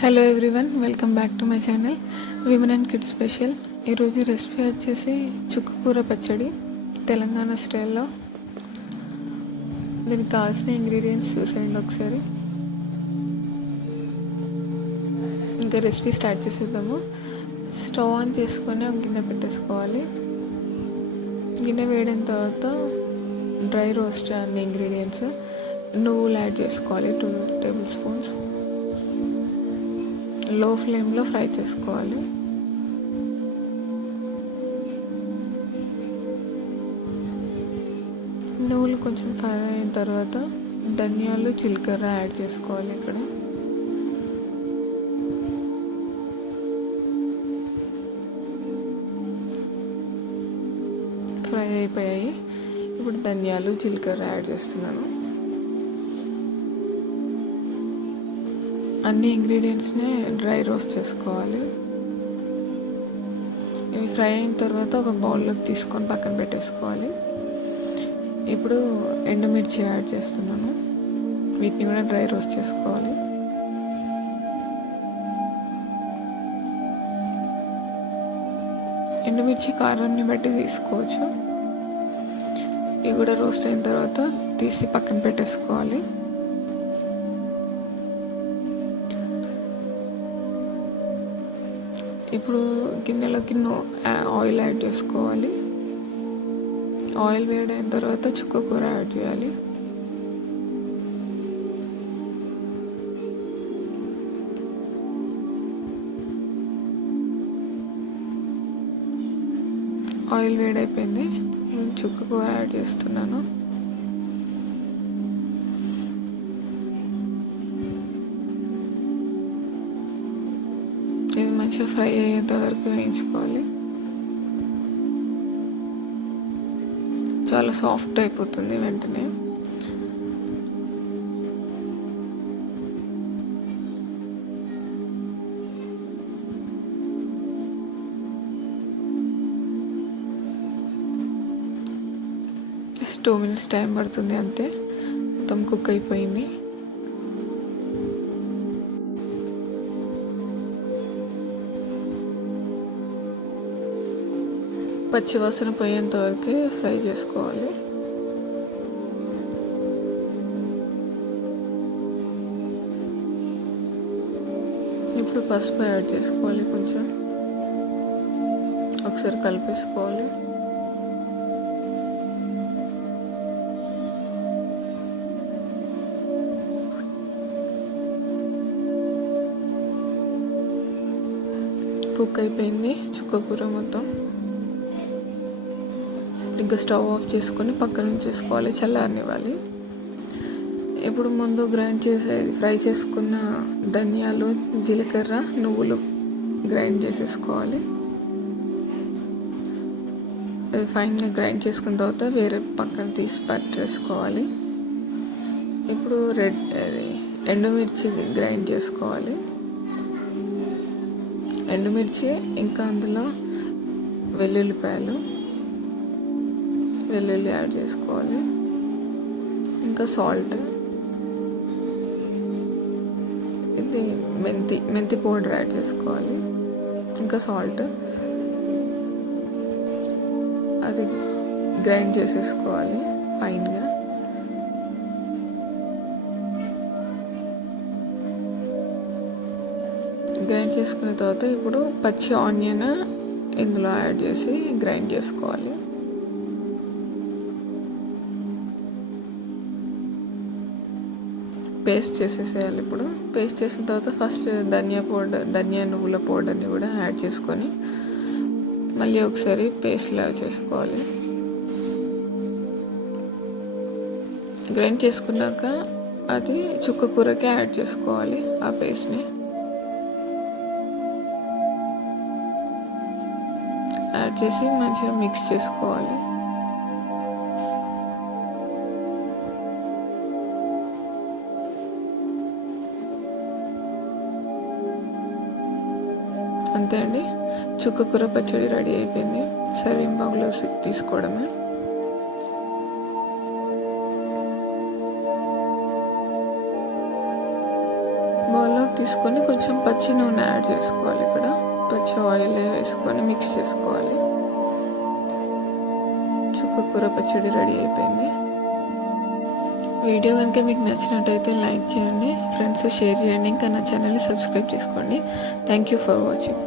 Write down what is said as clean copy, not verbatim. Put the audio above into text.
Hello everyone, welcome back to my channel women and kids special. ఈరోజు recipe వచ్చేసి చుక్క కూర పచ్చడి తెలంగాణ స్టైల్లో. దీనికి కావాల్సిన ఇంగ్రీడియంట్స్ చూసేయండి ఒకసారి. ఇంకా రెసిపీ స్టార్ట్ చేసేద్దాము. స్టవ్ ఆన్ చేసుకొని ఒక గిన్నె పెట్టేసుకోవాలి. గిన్నె వేడిన తర్వాత డ్రై రోస్ట్ అన్ని ఇంగ్రీడియంట్స్, నువ్వులు యాడ్ చేసుకోవాలి 2 టేబుల్ స్పూన్స్. లో ఫ్లేమ్లో ఫ్రై చేసుకోవాలి. నువ్వులు కొంచెం ఫ్రై అయిన తర్వాత ధనియాలు, జీలకర్ర యాడ్ చేసుకోవాలి. ఇక్కడ ఫ్రై అయిపోయాయి. ఇప్పుడు ధనియాలు, జీలకర్ర యాడ్ చేస్తున్నాను. అన్ని ఇంగ్రీడియంట్స్ని డ్రై రోస్ట్ చేసుకోవాలి. ఇవి ఫ్రై అయిన తర్వాత ఒక బౌల్లోకి తీసుకొని పక్కన పెట్టేసుకోవాలి. ఇప్పుడు ఎండుమిర్చి యాడ్ చేస్తున్నాను. వీటిని కూడా డ్రై రోస్ట్ చేసుకోవాలి. ఎండుమిర్చి కారాన్ని బట్టి తీసుకోవచ్చు. ఇవి కూడా రోస్ట్ అయిన తర్వాత తీసి పక్కన పెట్టేసుకోవాలి. ఇప్పుడు గిన్నెలోకి ఆయిల్ యాడ్ చేసుకోవాలి. ఆయిల్ వేడైన తర్వాత చుక్క కూర యాడ్ చేయాలి. ఆయిల్ వేడైపోయింది. చుక్క కూర యాడ్ చేస్తున్నాను. ఇది మంచిగా ఫ్రై అయ్యేంత వరకు వేయించుకోవాలి. చాలా సాఫ్ట్ అయిపోతుంది వెంటనే. జస్ట్ 2 minutes టైం పడుతుంది అంతే. మొత్తం కుక్ అయిపోయింది. పచ్చివాసన పోయేంత వరకు ఫ్రై చేసుకోవాలి. ఇప్పుడు పసుపు యాడ్ చేసుకోవాలి. కొంచెం ఒకసారి కలిపేసుకోవాలి. కుక్ అయిపోయింది చుక్క కూర మొత్తం. ఇంకా స్టవ్ ఆఫ్ చేసుకొని పక్కన ఉంచేసుకోవాలి, చల్లారనివ్వాలి. ఇప్పుడు ముందు ఫ్రై చేసుకున్న ధనియాలు, జీలకర్ర, నువ్వులు గ్రైండ్ చేసేసుకోవాలి. అవి ఫైన్గా గ్రైండ్ చేసుకున్న తర్వాత వేరే పక్కన తీసి పట్టేసుకోవాలి. ఇప్పుడు ఎండుమిర్చి గ్రైండ్ చేసుకోవాలి. ఎండుమిర్చి ఇంకా అందులో వెల్లుల్లి యాడ్ చేసుకోవాలి. ఇంకా సాల్ట్, ఇది మెంతి పౌడర్ యాడ్ చేసుకోవాలి. ఇంకా సాల్ట్, అది గ్రైండ్ చేసేసుకోవాలి ఫైన్గా. గ్రైండ్ చేసుకున్న తర్వాత ఇప్పుడు పచ్చి ఆనియన్ ఇందులో యాడ్ చేసి గ్రైండ్ చేసుకోవాలి. పేస్ట్ చేసేసేయాలి. ఇప్పుడు పేస్ట్ చేసిన తర్వాత ఫస్ట్ ధనియా నువ్వుల పౌడర్ని కూడా యాడ్ చేసుకొని మళ్ళీ ఒకసారి పేస్ట్లా చేసుకోవాలి. గ్రైండ్ చేసుకున్నాక అది చుక్క కూరకి యాడ్ చేసుకోవాలి. ఆ పేస్ట్ని యాడ్ చేసి మంచిగా మిక్స్ చేసుకోవాలి. అంతే అండి, చుక్క కూర పచ్చడి రెడీ అయిపోయింది. సర్వింగ్ బౌల్లో తీసుకోవడమే. బౌల్లోకి తీసుకొని కొంచెం పచ్చి నూనె యాడ్ చేసుకోవాలి. ఇక్కడ పచ్చి ఆయిల్ వేసుకొని మిక్స్ చేసుకోవాలి. చుక్క కూర పచ్చడి రెడీ అయిపోయింది. వీడియో కనుక మీకు నచ్చినట్టయితే లైక్ చేయండి, ఫ్రెండ్స్ షేర్ చేయండి, ఇంకా నా ఛానల్ని సబ్స్క్రైబ్ చేసుకోండి. Thank you for watching.